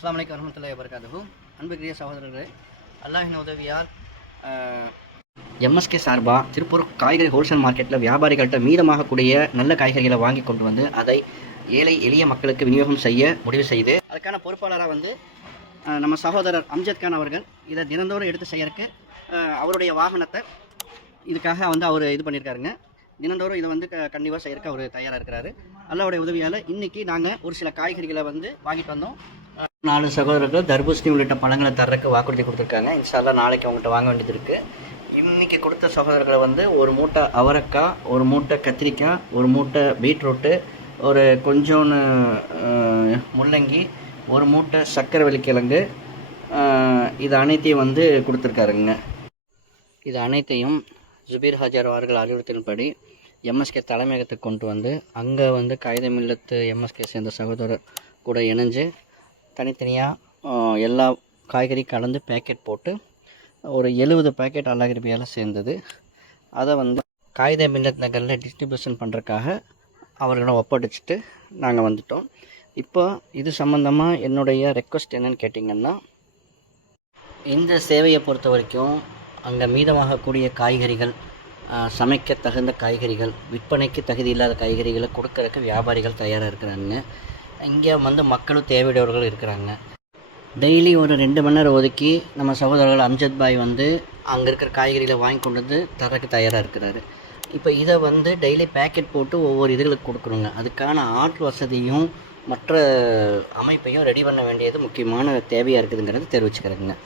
அஸ்ஸலாமு அலைக்கும் வரஹ்மத்துல்லாஹி வபரகாத்துஹு. அன்புக்குரிய சகோதரர்களே, அல்லாஹின் உதவியால் எம்எஸ்கே சார்பாக திருப்பூர் காய்கறி ஹோல்சேல் மார்க்கெட்டில் வியாபாரிகள்கிட்ட மீதமாகக்கூடிய நல்ல காய்கறிகளை வாங்கி கொண்டு வந்து அதை ஏழை எளிய மக்களுக்கு விநியோகம் செய்ய முடிவு செய்து அதுக்கான பொறுப்பாளராக நம்ம சகோதரர் அம்ஜத் கான் அவர்கள் இதை தினந்தோறும் எடுத்து செய்யறதுக்கு அவருடைய வாகனத்தை இதுக்காக அவர் இது பண்ணியிருக்காருங்க. தினந்தோறும் இதை கண்டிப்பாக செய்யறதுக்கு அவர் தயாராக இருக்கிறாரு. அல்லாஹ்வுடைய உதவியால் இன்றைக்கி நாங்கள் ஒரு சில காய்கறிகளை வாங்கிட்டு வந்தோம். 4 சகோதரர்கள் தர்பூசணி உள்ளிட்ட பழங்களை தர்றதுக்கு வாக்குறுதி கொடுத்துருக்காங்க. இன்ஷால்லா நாளைக்கு அவங்கள்ட்ட வாங்க வேண்டியது இருக்குது. இன்றைக்கி கொடுத்த சகோதரர்களை ஒரு மூட்டை அவரைக்காய், ஒரு மூட்டை கத்திரிக்காய், ஒரு மூட்டை பீட்ரூட்டு, ஒரு கொஞ்சோன்னு முள்ளங்கி, ஒரு மூட்டை சக்கரவள்ளி கிழங்கு, இது அனைத்தையும் கொடுத்துருக்காருங்க. இது அனைத்தையும் ஜுபீர் ஹாஜர் அவர்கள் அறிவுறுத்தின்படி எம்எஸ்கே தலைமையகத்துக்கு கொண்டு அங்கே காகித மில்லத்து எம்எஸ்கே சேர்ந்த சகோதரர் கூட இணைஞ்சு தனித்தனியாக எல்லா காய்கறி கலந்து பேக்கெட் போட்டு ஒரு 70 பேக்கெட் அல்லாஹ் கிருபையால் சேர்ந்தது. அதை காகித மில்லத் நகரில் டிஸ்ட்ரிபியூஷன் பண்ணுறதுக்காக அவர்களை ஒப்படைச்சிட்டு நாங்கள் வந்துட்டோம். இப்போ இது சம்மந்தமாக என்னுடைய ரெக்வஸ்ட் என்னன்னு கேட்டிங்கன்னா, இந்த சேவையை பொறுத்த வரைக்கும் அங்கே மீதமாகக்கூடிய காய்கறிகள், சமைக்க தகுந்த காய்கறிகள், விற்பனைக்கு தகுதி இல்லாத காய்கறிகளை கொடுக்கறதுக்கு வியாபாரிகள் தயாராக இருக்கிறாங்க. இங்கே மக்களும் தேவையுடையவர்கள் இருக்கிறாங்க. டெய்லி ஒரு 2 மணி நேரம் ஒதுக்கி நம்ம சகோதரர்கள் அம்ஜத் பாய் அங்கே இருக்கிற காய்கறிகளை வாங்கி கொண்டு தரக்கு தயாராக இருக்கிறாரு. இப்போ இதை டெய்லி பேக்கெட் போட்டு ஒவ்வொரு இதுகளுக்கு கொடுக்குறோங்க. அதுக்கான ஆட்கள் வசதியும் மற்ற அமைப்பையும் ரெடி பண்ண வேண்டியது முக்கியமான தேவையாக இருக்குதுங்கிறது தெரிவிச்சுக்கிறேங்க.